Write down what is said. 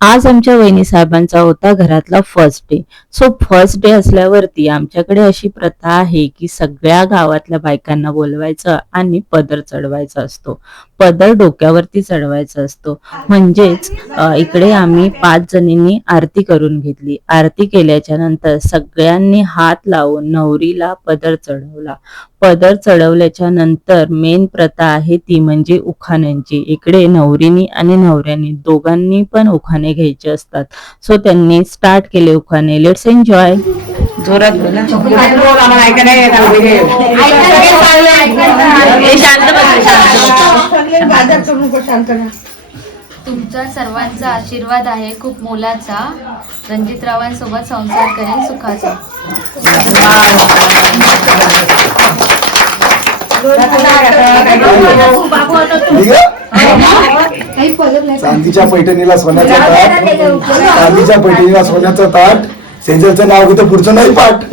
आज आमच्या वहिनी साहेबांचा होता घरातला first day. So first day असल्यावरती आमच्याकडे अशी प्रथा आहे की सगळ्या गावातल्या बायकांना बोलवायचं आणि पदर चढवायचा असतो. पदर डोक्यावरती चढवायचा असतो. म्हणजेच इकडे आम्ही 5 जणींनी आरती करून घेतली. आरती केल्याच्या नंतर सगळ्यांनी हात लावून नवरीला पदर चढवला. पदर चढवल्याच्या नंतर मेन प्रथा आहे ती म्हणजे उखाण्यांची. इकडे नवरीनी आणि नवऱ्यानी दोघांनी पण उखाणे घ्यायचे असतात. सो त्यांनी स्टार्ट केले उखाणे. Let's enjoy. जोरात बोला. तुमचा सर्वांचा आशीर्वाद आहे खूप मोलाचा. रणजितरावांसोबत संसार करेन सुखाचा. चांदीच्या पैठणीला सोन्याचा ताट, चांदीच्या पैठणीला सोन्याचं ताट, सेजलचं नाव घेतं पुढचं नाही पाठ.